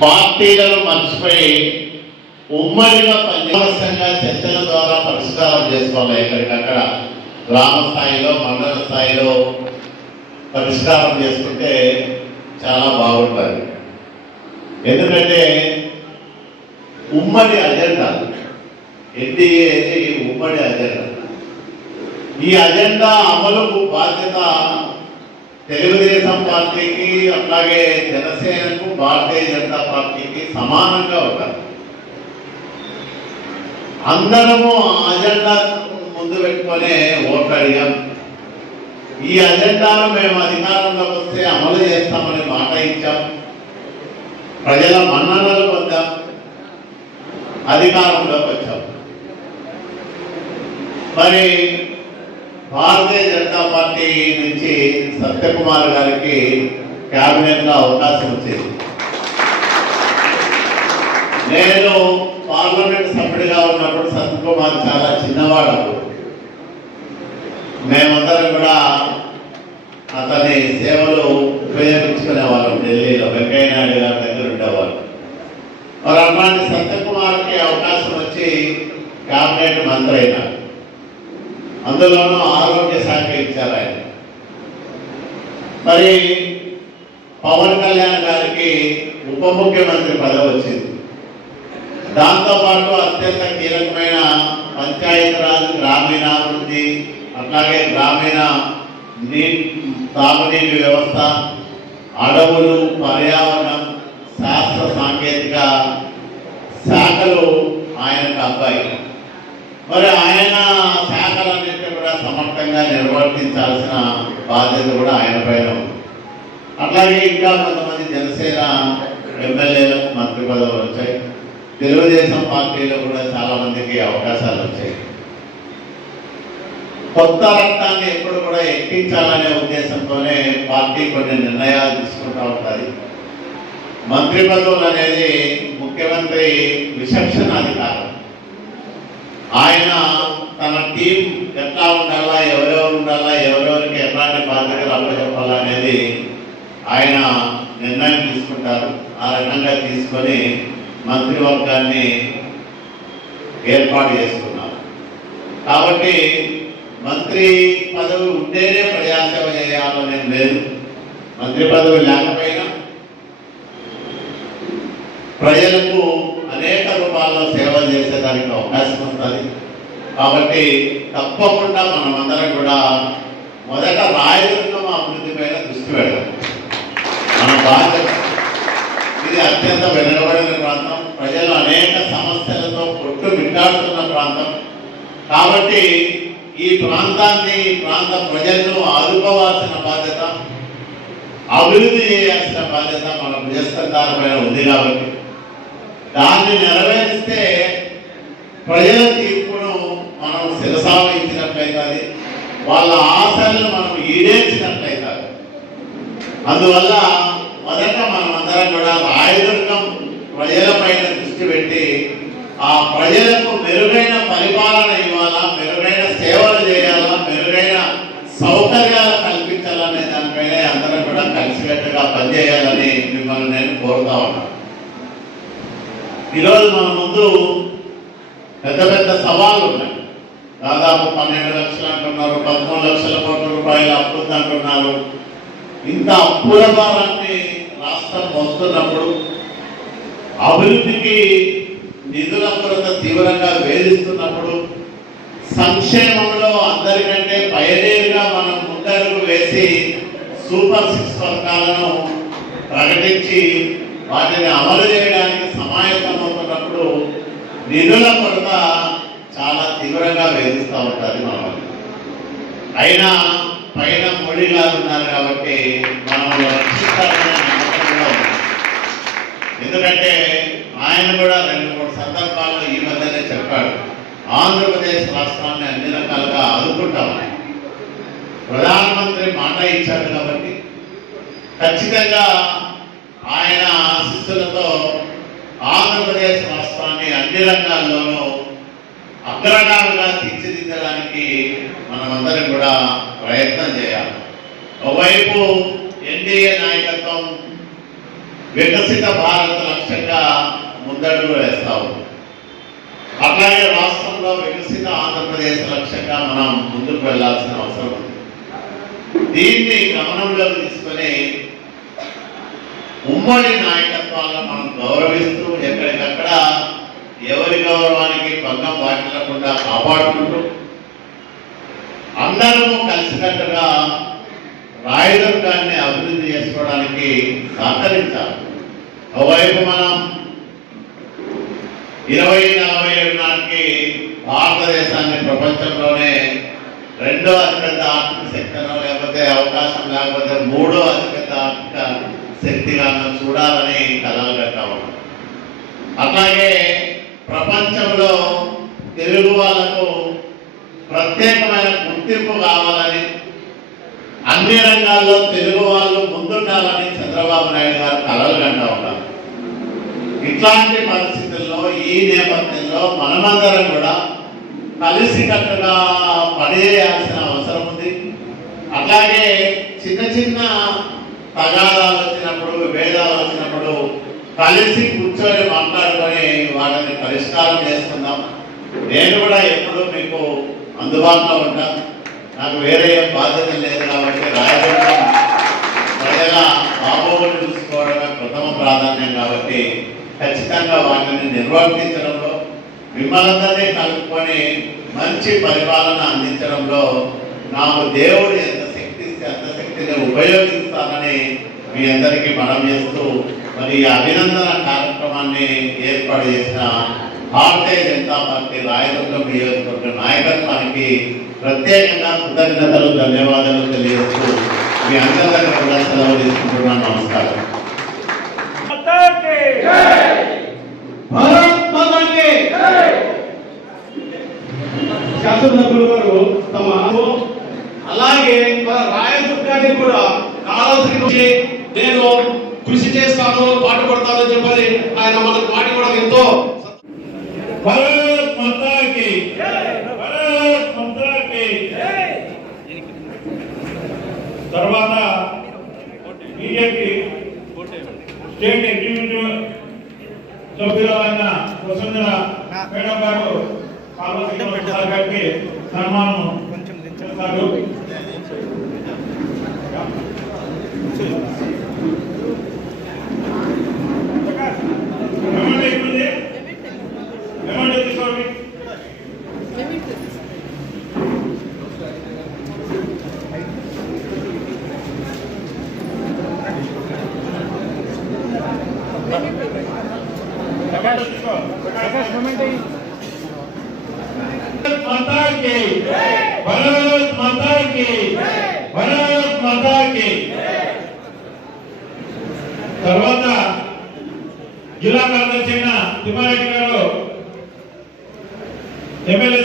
పార్టీలను మర్చిపోయి ఉమ్మడిగా పంచవత్సరంగా చర్చల ద్వారా పరిష్కారం చేసుకోవాలి ఎక్కడికక్కడ గ్రామ స్థాయిలో మండల స్థాయిలో పరిష్కారం చేసుకుంటే చాలా బాగుంటుంది. ఎందుకంటే ఉమ్మడి అజెండా ఎన్డీఏ ఉమ్మడి అజెండా. ఈ అజెండా అమలుకు బాధ్యత తెలుగుదేశం పార్టీకి అట్లాగే జనసేనకు భారతీయ జనతా పార్టీకి సమానంగా ఉంటారు. అందరము అజెండా ముందు పెట్టుకొని ఓట్లు అడిగాం ఈ అజెండాను మేము అధికారంలోకి వస్తే అమలు చేస్తామని మాట ఇచ్చాం. ప్రజల మన్ననలు పొందాం. అధికారంలోకి వచ్చాం. మరి భారతీయ జనతా పార్టీ నుంచి సత్యకుమార్ గారికి కేబినెట్లో అవకాశం వచ్చింది. నేను పార్లమెంట్ సభ్యుడిగా ఉన్నప్పుడు సత్యకుమార్ చాలా చిన్నవాడు. మేమందరం కూడా అతని సేవలు ఉపయోగించుకునే వాళ్ళం ఢిల్లీలో వెంకయ్య నాయుడు గారి దగ్గర ఉండేవాళ్ళు. మరి అమ్మాయి సత్యకుమార్కి అవకాశం వచ్చి క్యాబినెట్ మంత్రి అయినా. అందులోనూ ఆరోగ్య శాఖ ఇచ్చారు ఆయన. మరి పవన్ కళ్యాణ్ గారికి ఉప ముఖ్యమంత్రి పదవి వచ్చింది. దాంతోపాటు అత్యంత కీలకమైన పంచాయతీరాజ్ గ్రామీణాభివృద్ధి అట్లాగే గ్రామీణ నీ తాగునీటి వ్యవస్థ అడవులు పర్యావరణం శాస్త్ర సాంకేతిక శాఖలు ఆయనకు అబ్బాయి. మరి ఆయన శాఖలన్నింటినీ కూడా సమర్థంగా నిర్వర్తించాల్సిన బాధ్యత కూడా ఆయన పైన అట్లాగే ఇంకా కొంతమంది జనసేన ఎమ్మెల్యేలకు మంత్రి పదవులు వచ్చాయి. తెలుగుదేశం పార్టీలో కూడా చాలా మందికి అవకాశాలు వచ్చాయి. కొత్త రక్తాన్ని ఎప్పుడు కూడా ఎక్కించాలనే ఉద్దేశంతోనే పార్టీ కొన్ని నిర్ణయాలు తీసుకుంటూ ఉంటుంది. మంత్రి పదవులు అనేది ముఖ్యమంత్రి విచక్షణ అధికారం ఆయన తన టీం ఎట్లా ఉండాలా ఎవరెవరు ఉండాలా ఎవరెవరికి ఎట్లాంటి బాధ్యతలు అప్పచెప్పాలా అనేది ఆయన నిర్ణయం తీసుకుంటారు. ఆ రకంగా తీసుకొని మంత్రివర్గాన్ని ఏర్పాటు చేసుకున్నారు. కాబట్టి మంత్రి పదవి ఉంటేనే ప్రజాసేవ చేయాలనే లేదు. మంత్రి పదవి లేకపోయినా ప్రజలకు అనేక రూపాల్లో సేవలు చేసేదానికి అవకాశం ఉంటుంది కాబట్టి తప్పకుండా మనమందరం కూడా మొదట రాయదుర్గం అభివృద్ధి పైన దృష్టి పెడతాం మన బాధ్యత. ఇది అత్యంత వెనుకబడిన ప్రాంతం. ప్రజలు అనేక సమస్యలతో కొట్టు మిట్టాడుతున్న ప్రాంతం. కాబట్టి ఈ ప్రాంతాన్ని ప్రాంత ప్రజలను ఆదుకోవాల్సిన బాధ్యత అభివృద్ధి చేయాల్సిన బాధ్యత మన భుజస్కంధాల పైన ఉంది కాబట్టి. దాన్ని నెరవేరిస్తే ప్రజలకి తీర్పును మనం వాళ్ళ ఆశలను మనం ఈడేర్చినట్లయితుంది. అందువల్ల మొదట మనం అందరం కూడా రాయదుర్గం ప్రజలపైన దృష్టి పెట్టి ఆ ప్రజలకు మెరుగైన పరిపాలన ఇవ్వాలా మెరుగైన సేవలు చేయాలా మెరుగైన సౌకర్యాలు కల్పించాలనే దానిపైన అందరం కూడా కలిసికట్టుగా పనిచేయాలని మిమ్మల్ని నేను కోరుతా ఉన్నాను ఈరోజు మన ముందు పెద్ద పెద్ద సవాళ్ళు ఉన్నాయి. పన్నెండు లక్షలు అంటున్నారు పదమూడు లక్షల కోట్ల రూపాయలు అప్పుంది అంటున్నారు. ఇంత అప్పుల భారాన్ని రాష్ట్రం వస్తున్నప్పుడు అభివృద్ధికి నిధుల కొరత తీవ్రంగా వేధిస్తున్నప్పుడు సంక్షేమంలో అందరికంటే పయనీరుగా మనం ముందడుగు వేసి సూపర్ సిక్స్ పథకాలను ప్రకటించి వాటిని అమలు చేయడానికి సమాయత్తమవుతున్నప్పుడు నిధుల కొరత చాలా తీవ్రంగా వేధిస్తూ ఉంటుంది మనం అయినా పైన మోడీ గారు ఉన్నారు కాబట్టి మనం రక్షిస్తారనే నమ్మకం ఎందుకంటే ఆయన కూడా రెండు మూడు సందర్భాల్లో ఈ మధ్యనే చెప్పాడు. ఆంధ్రప్రదేశ్ రాష్ట్రాన్ని అన్ని రకాలుగా ఆదుకుంటామని ప్రధానమంత్రి మాట ఇచ్చాడు కాబట్టి ఖచ్చితంగా ఆయన ఆశీస్సులతో ఆంధ్రప్రదేశ్ రాష్ట్రాన్ని అన్ని రంగాల్లోనూ అగ్రగాలుగా తీర్చిదిద్దడానికి మనమందరం కూడా ప్రయత్నం చేయాలి. ఒకవైపు ఎన్డీఏ నాయకత్వం వికసిత భారత్ లక్ష్యంగా ముందడుగు వేస్తా ఉంది. అట్లాగే రాష్ట్రంలో వికసిత ఆంధ్రప్రదేశ్ లక్ష్యంగా మనం ముందుకు వెళ్ళాల్సిన అవసరం ఉంది. దీన్ని గమనంలోకి తీసుకొని ఉమ్మడి నాయకత్వాలను మనం గౌరవిస్తూ ఎక్కడికక్కడ ఎవరి ఉన్న భంగం కూడా కాపాడుకుంటూ అందరము కలిసికట్టుగా రాయదుర్గాన్ని అభివృద్ధి చేసుకోవడానికి సహకరించాలి. ఒకవైపు మనం ఇరవై నలభై ఏడు నాటికి భారతదేశాన్ని ప్రపంచంలోనే రెండో అతిపెద్ద ఆర్థిక శక్తినో లేకపోతే అవకాశం లేకపోతే మూడో అతిపెద్ద ఆర్థిక శక్తిగా మనం చూడాలని కలలు కట్టా అట్లాగే ప్రపంచంలో తెలుగు వాళ్ళకు ప్రత్యేకమైన గుర్తింపు కావాలని అన్ని రంగాల్లో తెలుగు వాళ్ళు ముందుండాలని చంద్రబాబు నాయుడు గారు కలలు కంటా ఉన్నారు. ఇట్లాంటి పరిస్థితుల్లో ఈ నేపథ్యంలో మనమందరం కూడా కలిసికట్టుగా పనిచేయాల్సిన అవసరం ఉంది. అట్లాగే చిన్న చిన్న తగాదాలు వచ్చినప్పుడు విభేదాలు వచ్చినప్పుడు కలిసి కూర్చొని మాట్లాడుకొని వాళ్ళని పరిష్కారం చేసుకుందాం నేను కూడా ఎప్పుడూ మీకు అందుబాటులో ఉంటాను నాకు వేరే ఏం బాధ్యత లేదు కాబట్టి రాయదుర్గం ప్రజల బాబోగులు చూసుకోవడమే ప్రథమ ప్రాధాన్యం కాబట్టి ఖచ్చితంగా వాటిని నిర్వర్తించడంలో మిమ్మల్ని కలుపుకొని మంచి పరిపాలన అందించడంలో నాకు దేవుడు ఎంత శక్తి ఇస్తే అంత శక్తిని ఉపయోగిస్తానని మీ అందరికీ మనం చేస్తూ మరి అభినందన కార్యక్రమాన్ని ఏర్పాటు చేసిన భారతీయ జనతా పార్టీ రాయదుర్గం నియోజకవర్గ నాయకత్వానికి ప్రత్యేకంగా కృతజ్ఞతలు ధన్యవాదాలు తెలియజేస్తూ మీ అందరి దగ్గర కూడా సెలవు తీసుకుంటున్నాను. నమస్కారం. మేడం గారు గారికి సన్మానం की भारत माता की भारत माता की తర్వాత జిల్లా కార్యదర్శి అయిన తిమ్మారెడ్డి గారు ఎమ్మెల్యే సార్ గారిని సన్మానం